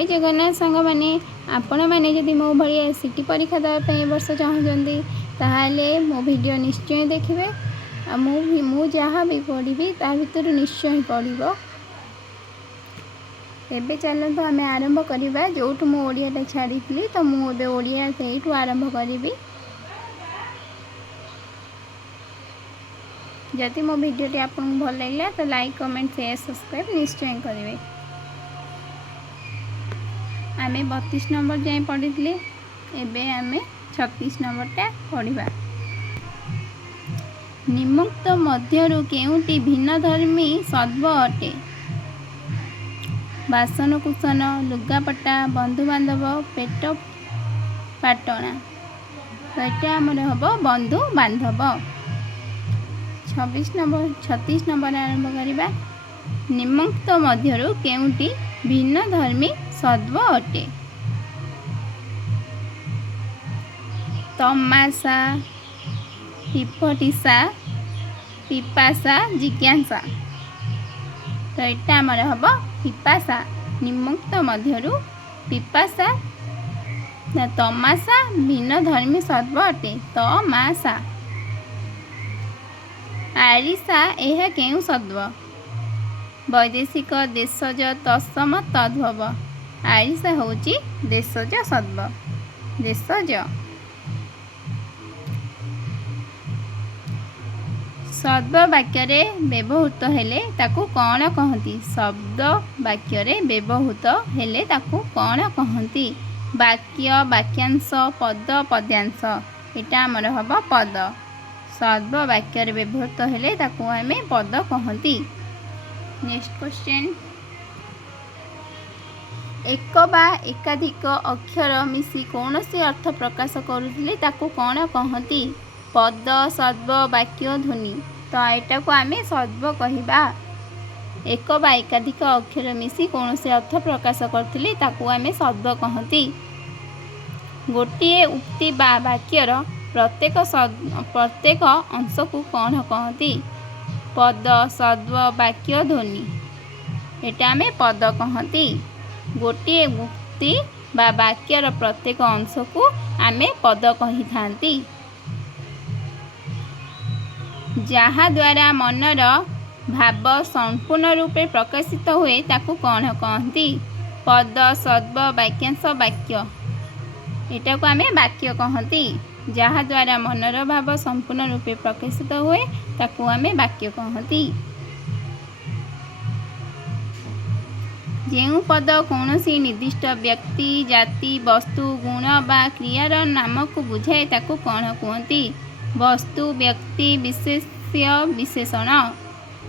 जय जगन्नाथ सांग मैंने आपण मैंने जदि मो भाई सिटी परीक्षा देवाई वर्ष चाहते ताहले मो वीडियो निश्चय देखिए मु जहाँ भी पढ़ी ता भर निश्चय पड़ो। एबे चलते आम आरंभ करवा जो मु ओडियाटा छाड़ी तो मुझे ओडिया से आरंभ करी। जदि मो वीडियोटी आपको भल लगे तो लाइक कमेंट शेयर सब्सक्राइब निश्चय करेंगे। आम 32 नंबर जाए पढ़ी एबे आम 36 नंबरटा पढ़ा। निम्नोक्त मध्यरु केउटी भिन्न धर्मी सद्व अटे? बासनकुसन, लुगापटा, बंधुबांधव, पेट पाटना। तो यहाँ आमर हम बंधु बांधव। 36 नंबर आरंभ करवा। निम्नोक्त मध्यरु केउटी भिन्न धर्मी सद्व अटे? तमाशा, हिपटिसा, पिपासा, जिज्ञासा। तो यहाँ आमर हम पिपासा। निम्नोक्त मध्यरु पिपासा तमाशा भिन्न धर्मी सद्व अटे। तमाशा। आरिसा यह केउ सद्व? वैदेशिक, देशज, तत्सम, तद्भव। आरिसा होची देशज सद्व। देशज। शब्द वाक्य व्यवहृत हेले ताकू कौन कहती? शब्द वाक्य व्यवहृत हेले ताकू कौन कहती? वाक्य, वाक्यांश, पद, पद्यांश। यहाँ आमर हम पद। शब्द वाक्य व्यवहृत हेले ताकू आम पद कहती। Next question. एक बा एकाधिक अक्षर मिसी कौन से अर्थ प्रकाश करुले ताकू कौन कहती? पद, सद्व, वाक्य, ध्वनि। तो यहाँ को आम सद्व कहवा। एक बा एकाधिक अक्षर मिसी कौन से अर्थ प्रकाश करथिले ताकू आम सद्व कहती। गोटे उक्ति बा वाक्यर प्रत्येक अंश को कौन कहती? पद, सद्व, वाक्य, ध्वनि। एटा आम पद कहती। गोटे उक्ति बा वाक्यर प्रत्येक अंश को आम पद कही थांती। जहाँ द्वारा मनर भाव संपूर्ण रूपे प्रकाशित हुए ताकू कौन कहती? पद, सद्व, वाक्यांश, वाक्य। एटा को आम वाक्य कहती। जहाँ द्वारा मनर भाव संपूर्ण रूपे प्रकाशित हुए ताकू आम वाक्य कहती। जेउ पद कौनसी निर्दिष्ट व्यक्ति, जाति, वस्तु, गुण बा क्रियार नाम को बुझाए ताकू कौन कहती? वस्तु, व्यक्ति, विशेष्य, विशेषण।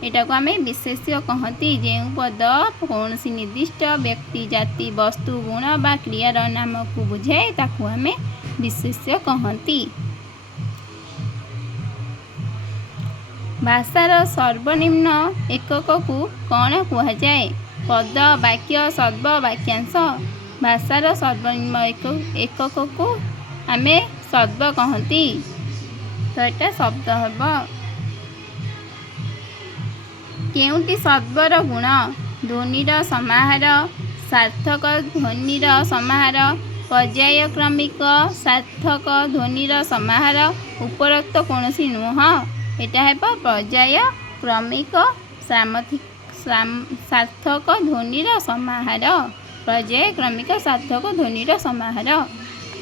एटा को आम विशेष्य कहती। जेउ पद कौनसी निर्दिष्ट व्यक्ति, जाति, वस्तु, गुण बा क्रियार नाम को बुझाए ताकू आम विशेष्य कहती। भाषार सर्वनिम्न एकक को कौन कह जाए? पद, वाक्य, सद्व, वाक्यांश। भाषार सर्वनिम्न एकक को आम सद्व कहती। तो यहाँ शब्द हम। केउटी सद्वर गुण? ध्वनिर समाहार, सार्थक ध्वनिर समाहार, पर्यायक्रमिक सार्थक ध्वनिर समाहार, उपरोक्त कौनसी नुह। एटा है पर्यायक्रमिक सार्थक ध्वनिर समाहार। पर्यायक्रमिक सार्थक ध्वनिर समाहार।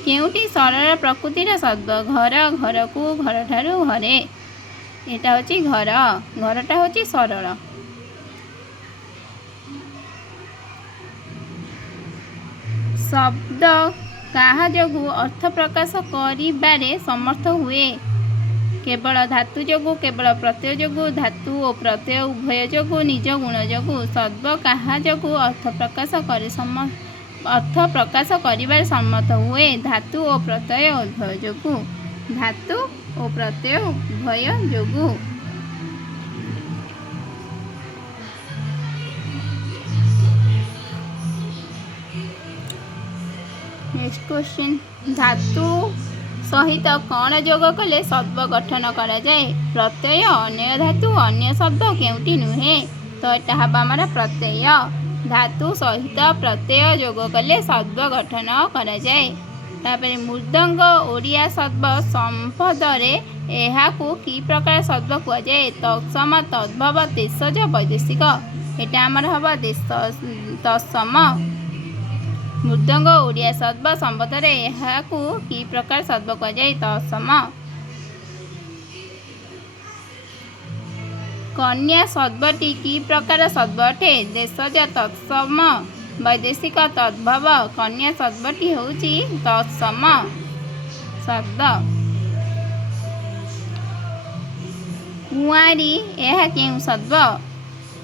केउटी सरल प्रकृतिर सद्व? घर, घर को, घर ठारू, घरे। एटा होची घर। घरटा होची सरल। शब्द कहा जोगु अर्थ प्रकाश करिबारे समर्थ हुए? केवल धातु जोगु, केवल प्रत्यय जोगु, धातु और प्रत्यय उभय जोगु, निज गुण जोगु। शब्द कहा जोगु अर्थ प्रकाश करिबारे सम्मत हुए? धातु और प्रत्यय उभय जोगु। धातु और प्रत्यय उभय जोगु। Next question. धातु सहित कौन जोग कले शब्द गठन करा जाए? प्रत्यय, अन्य धातु, अन्य शब्द केउटी नुहे? तो यहाँ हम प्रत्यय। ଧାତୁ ସହିତ ପ୍ରତ୍ୟୟ ଯୋଗ କଲେ ସଦ୍ବ ଗଠନ କରାଯାଏ। ତାପରେ ମୃଦଙ୍ଗ ଓଡ଼ିଆ ସଦ୍ବ ସମ୍ପଦରେ ଏହାକୁ କି ପ୍ରକାର ସଦ୍ବ କୁହାଯାଏ? ତତ୍ସମ, ତଦ୍ଭବ, ଦେଶଜ, ବୈଦେଶିକ। ଏଇଟା ଆମର ହେବ ତତ୍ସମ। ମୃଦଙ୍ଗ ଓଡ଼ିଆ ସଦ୍ବ ସମ୍ପଦରେ ଏହାକୁ କି ପ୍ରକାର ସଦ୍ବ କୁହାଯାଏ? ତତ୍ସମ। କନ୍ୟା ସଦ୍ବଟି କି ପ୍ରକାର ସଦ୍ବ ଅଟେ? ଦେଶଜ, ତତ୍ସମ, ବୈଦେଶିକ, ତଦ୍ଭବ। କନ୍ୟା ସଦ୍ବଟି ହେଉଛି ତତ୍ସମ ଶବ୍ଦ। କୁଆଁରୀ ଏହା କେଉଁ ସଦ୍ବ?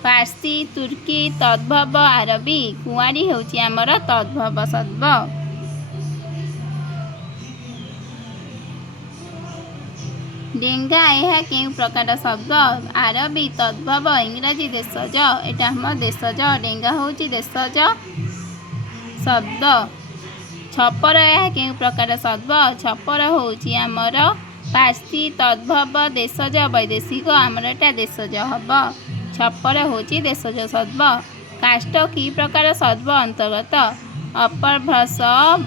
ପାର୍ସୀ, ତୁର୍କୀ, ତଦ୍ଭବ, ଆରବୀ। କୁଆଁରୀ ହେଉଛି ଆମର ତଦ୍ଭବ ସଦ୍ବ। ଡେଙ୍ଗା ଏହା କେଉଁ ପ୍ରକାର ଶବ୍ଦ? ଆରବୀ, ତଦ୍ଭବ, ଇଂରାଜୀ, ଦେଶଜ। ଏଇଟା ଆମ ଦେଶଜ। ଡେଙ୍ଗା ହେଉଛି ଦେଶଜ ଶବ୍ଦ। ଛପର ଏହା କେଉଁ ପ୍ରକାର ଶବ୍ଦ? ଛପର ହେଉଛି ଆମର ପାର୍ସୀ, ତଦ୍ଭବ, ଦେଶଜ, ବୈଦେଶିକ। ଆମର ଏଇଟା ଦେଶଜ ହେବ। ଛପର ହେଉଛି ଦେଶଜ ଶବ୍ଦ। କାଷ୍ଟ କି ପ୍ରକାର ଶବ୍ଦ ଅନ୍ତର୍ଗତ? ଅପଭ୍ରଂଶ,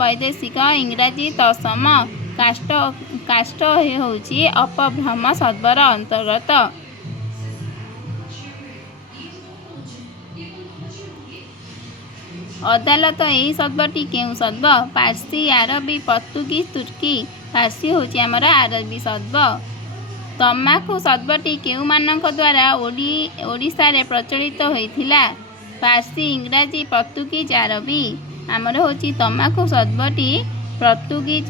ବୈଦେଶିକ, ଇଂରାଜୀ, ତତ୍ସମ। କାଷ୍ଟ ହେଉଛି ଅପଭ୍ରମ ଶବ୍ଦର ଅନ୍ତର୍ଗତ। ଅଦାଲତ ଏହି ଶବ୍ଦଟି କେଉଁ ଶବ୍ଦ? ପାର୍ସୀ, ଆରବୀ, ପର୍ତ୍ତୁଗୀଜ, ତୁର୍କୀ। ପାର୍ସୀ ହେଉଛି ଆମର ଆରବୀ ଶବ୍ଦ। ତମାଖୁ ଶବ୍ଦଟି କେଉଁମାନଙ୍କ ଦ୍ୱାରା ଓଡ଼ିଶାରେ ପ୍ରଚଳିତ ହୋଇଥିଲା? ପାର୍ସୀ, ଇଂରାଜୀ, ପର୍ତ୍ତୁଗୀଜ, ଆରବୀ। ଆମର ହେଉଛି ତମାଖୁ ଶବ୍ଦଟି ପର୍ତ୍ତୁଗୀଜ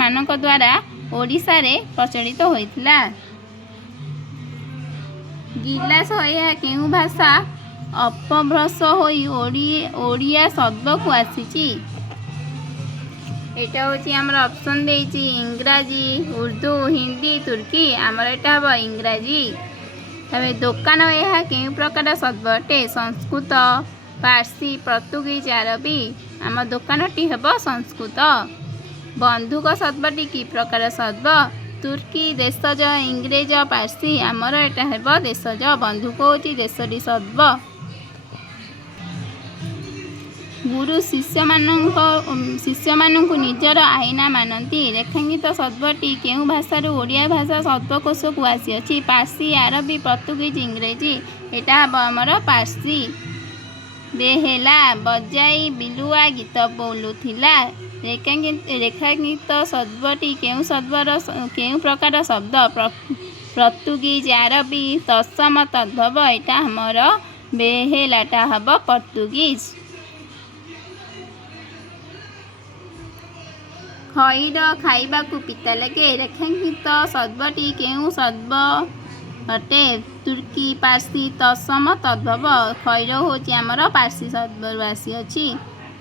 ମାନଙ୍କ ଦ୍ୱାରା ଓଡ଼ିଶାରେ ପ୍ରଚଳିତ ହୋଇଥିଲା। ଗିଲାସ ଏହା କେଉଁ ଭାଷା ଅପଭ୍ରଂଶ ହୋଇ ଓଡ଼ିଆ ଶବ୍ଦକୁ ଆସିଛି? ଏଇଟା ହେଉଛି ଆମର ଅପସନ୍ ଦେଇଛି ଇଂରାଜୀ, ଉର୍ଦ୍ଦୁ, ହିନ୍ଦୀ, ତୁର୍କୀ। ଆମର ଏଇଟା ହେବ ଇଂରାଜୀ। ତାପରେ ଦୋକାନ ଏହା କେଉଁ ପ୍ରକାର ଶବ୍ଦ ଅଟେ? ସଂସ୍କୃତ, ପାର୍ସୀ, ପର୍ତ୍ତୁଗୀଜ, ଆରବୀ। ଆମ ଦୋକାନଟି ହେବ ସଂସ୍କୃତ। ବନ୍ଧୁକ ଶବ୍ଦଟି କି ପ୍ରକାର ଶବ୍ଦ? ତୁର୍କୀ, ଦେଶଜ, ଇଂରେଜ, ପାର୍ସୀ। ଆମର ଏଇଟା ହେବ ଦେଶଜ। ବନ୍ଧୁକ ହେଉଛି ଦେଶଟି ଶବ୍ଦ। ଗୁରୁ ଶିଷ୍ୟମାନଙ୍କୁ ନିଜର ଆଇନା ମାନନ୍ତି। ରେଖାଙ୍କିତ ଶବ୍ଦଟି କେଉଁ ଭାଷାରୁ ଓଡ଼ିଆ ଭାଷା ଶବ୍ଦକୋଷକୁ ଆସିଅଛି? ପାର୍ସୀ, ଆରବୀ, ପର୍ତ୍ତୁଗୀଜ, ଇଂରେଜୀ। ଏଇଟା ହେବ ଆମର ପାର୍ସୀ। ବେହେଲା ବଜାଇ ବିଲୁଆ ଗୀତ ବୋଲୁଥିଲା। ରେଖାଙ୍କିତ ଶବ୍ଦଟି କେଉଁ ପ୍ରକାର ଶବ୍ଦ? ପର୍ତ୍ତୁଗୀଜ, ଆରବୀ, ତତ୍ସମ, ତଦ୍ଭବ। ଏଇଟା ଆମର ବେହେଲାଟା ହେବ ପର୍ତ୍ତୁଗୀଜ। ଖଇର ଖାଇବାକୁ ପିତା ଲାଗେ। ରେଖାଙ୍କିତ ଶବ୍ଦଟି କେଉଁ ଶବ୍ଦ ଅଟେ? ତୁର୍କୀ, ପାର୍ସୀ, ତତ୍ସମ, ତଦ୍ଭବ। ଖଇର ହେଉଛି ଆମର ପାର୍ସୀ ଶବ୍ଦରୁ ଆସିଅଛି।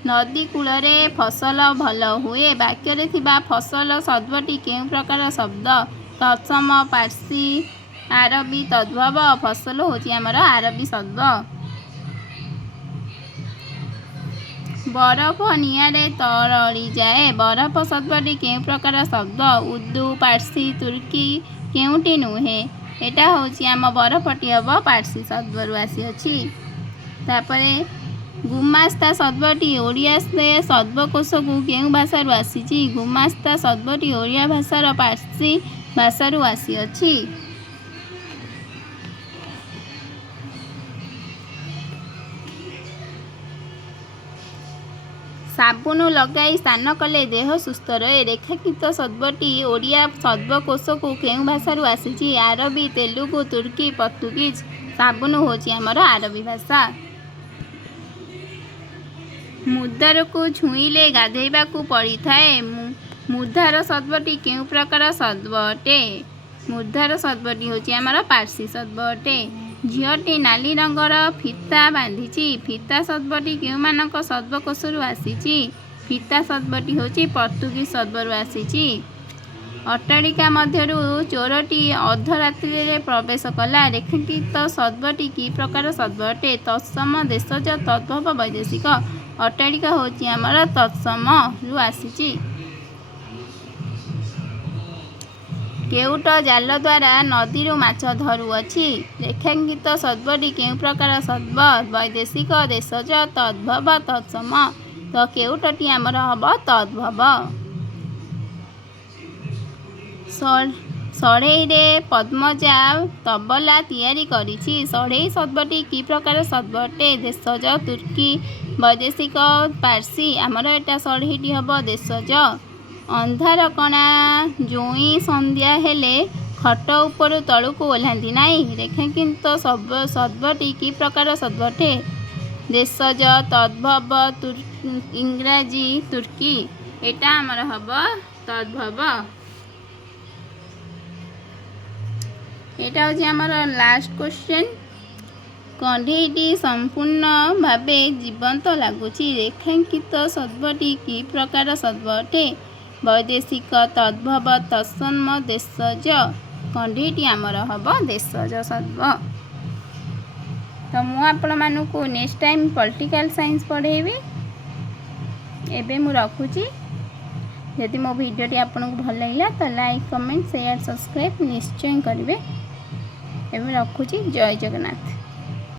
ନଦୀ କୂଳରେ ଫସଲ ଭଲ ହୁଏ। ବାକ୍ୟରେ ଥିବା ଫସଲ ଶବ୍ଦଟି କେଉଁ ପ୍ରକାର ଶବ୍ଦ? ତତ୍ସମ, ପାର୍ସୀ, ଆରବୀ, ତଦ୍ଭବ। ଫସଲ ହେଉଛି ଆମର ଆରବୀ ଶବ୍ଦ। ବରଫ ନିଆଁରେ ତରଳିଯାଏ। ବରଫ ଶବ୍ଦଟି କେଉଁ ପ୍ରକାର ଶବ୍ଦ? ଉର୍ଦ୍ଦୁ, ପାର୍ସୀ, ତୁର୍କୀ। କେଉଁଟି ନୁହେଁ? ଏଇଟା ହେଉଛି ଆମ ବରଫଟି ହେବ ପାର୍ସୀ ଶବ୍ଦରୁ ଆସିଅଛି। ତାପରେ ଗୁମାସ୍ତା ଶବ୍ଦଟି ଓଡ଼ିଆ ଶବ୍ଦକୋଷକୁ କେଉଁ ଭାଷାରୁ ଆସିଛି? ଗୁମାସ୍ତା ଶବ୍ଦଟି ଓଡ଼ିଆ ଭାଷାର ପାର୍ସୀ ଭାଷାରୁ ଆସିଅଛି। ସାବୁନ ଲଗାଇ ସ୍ନାନ କଲେ ଦେହ ସୁସ୍ଥ ରହେ। ରେଖାଙ୍କିତ ଶବ୍ଦଟି ଓଡ଼ିଆ ଶବ୍ଦକୋଷକୁ କେଉଁ ଭାଷାରୁ ଆସିଛି? ଆରବୀ, ତେଲୁଗୁ, ତୁର୍କୀ, ପର୍ତ୍ତୁଗୀଜ। ସାବୁନ ହେଉଛି ଆମର ଆରବୀ ଭାଷା। ମୁର୍ଦ୍ଦାରକୁ ଛୁଇଁଲେ ଗାଧୋଇବାକୁ ପଡ଼ିଥାଏ। ମୁର୍ଦ୍ଦାର ଶବ୍ଦଟି କେଉଁ ପ୍ରକାର ଶବ୍ଦ ଅଟେ? ମୁର୍ଦ୍ଦାର ଶବ୍ଦଟି ହେଉଛି ଆମର ପାର୍ସୀ ଶବ୍ଦ ଅଟେ। ଝିଅଟି ନାଲି ରଙ୍ଗର ଫିତା ବାନ୍ଧିଛି। ଫିତା ଶବ୍ଦଟି କେଉଁମାନଙ୍କ ଶବ୍ଦକୋଷରୁ ଆସିଛି? ଫିତା ଶବ୍ଦଟି ହେଉଛି ପର୍ତ୍ତୁଗୀଜ ଶବ୍ଦରୁ ଆସିଛି। ଅଟ୍ଟାଳିକା ମଧ୍ୟରୁ ଚୋରଟି ଅର୍ଦ୍ଧରାତ୍ରିରେ ପ୍ରବେଶ କଲା। ରେଖାଙ୍କିତ ଶବ୍ଦଟି କି ପ୍ରକାର ଶବ୍ଦ ଅଟେ? ତତ୍ସମ, ଦେଶଜ, ତଦ୍ଭବ, ବୈଦେଶିକ। ଅଟ୍ଟାଳିକା ହେଉଛି ଆମର ତତ୍ସମରୁ ଆସିଛି। କେଉଟ ଜାଲ ଦ୍ୱାରା ନଦୀରୁ ମାଛ ଧରୁଅଛି। ରେଖାଙ୍କିତ ଶବ୍ଦଟି କେଉଁ ପ୍ରକାର ଶବ୍ଦ? ବୈଦେଶିକ, ଦେଶଜ, ତଦ୍ଭବ, ତତ୍ସମ। ତ କେଉଟଟି ଆମର ହେବ ତଦ୍ଭବ। ଷଢ଼େଇରେ ପଦ୍ମଜା ତବଲା ତିଆରି କରିଛି। ଷଢ଼େଇ ଶବ୍ଦଟି କି ପ୍ରକାର ଶବ୍ଦ ଅଟେ? ଦେଶଜ, ତୁର୍କୀ, ବୈଦେଶିକ, ପାର୍ସୀ। ଆମର ଏଟା ଷଢ଼େଇଟି ହେବ ଦେଶଜ। ଅନ୍ଧାର କଣା ଜୋଇଁ ସନ୍ଧ୍ୟା ହେଲେ ଖଟ ଉପରୁ ତଳକୁ ଓହ୍ଲାନ୍ତି ନାହିଁ। ରେଖାଙ୍କିତ ଶବ୍ଦଟି କି ପ୍ରକାର ଶବ୍ଦ ଅଟେ? ଦେଶଜ, ତଦ୍ଭବ, ଇଂରାଜୀ, ତୁର୍କୀ। ଏଟା ଆମର ହେବ ତଦ୍ଭବ। ଏଟା ହେଉଛି ଆମର ଲାଷ୍ଟ କ୍ୱେଶ୍ଚନ୍। କଣ୍ଢେଇଟି ସମ୍ପୂର୍ଣ୍ଣ ଭାବେ ଜୀବନ୍ତ ଲାଗୁଛି। ରେଖାଙ୍କିତ ଶବ୍ଦଟି କି ପ୍ରକାର ଶବ୍ଦ ଅଟେ? ବୈଦେଶିକ, ତଦ୍ଭବ, ତତ୍ସମ, ଦେଶଜ। କଣ୍ଢେଇଟି ଆମର ହେବ ଦେଶଜ ଶବ୍ଦ। ତ ମୁଁ ଆପଣମାନଙ୍କୁ ନେକ୍ସଟ ଟାଇମ୍ ପଲିଟିକାଲ ସାଇନ୍ସ ପଢ଼େଇବି। ଏବେ ମୁଁ ରଖୁଛି। ଯଦି ମୋ ଭିଡ଼ିଓଟି ଆପଣଙ୍କୁ ଭଲ ଲାଗିଲା ତ ଲାଇକ୍, କମେଣ୍ଟ, ସେୟାର, ସବସ୍କ୍ରାଇବ୍ ନିଶ୍ଚୟ କରିବେ। ଏବେ ରଖୁଛି। ଜୟ ଜଗନ୍ନାଥ।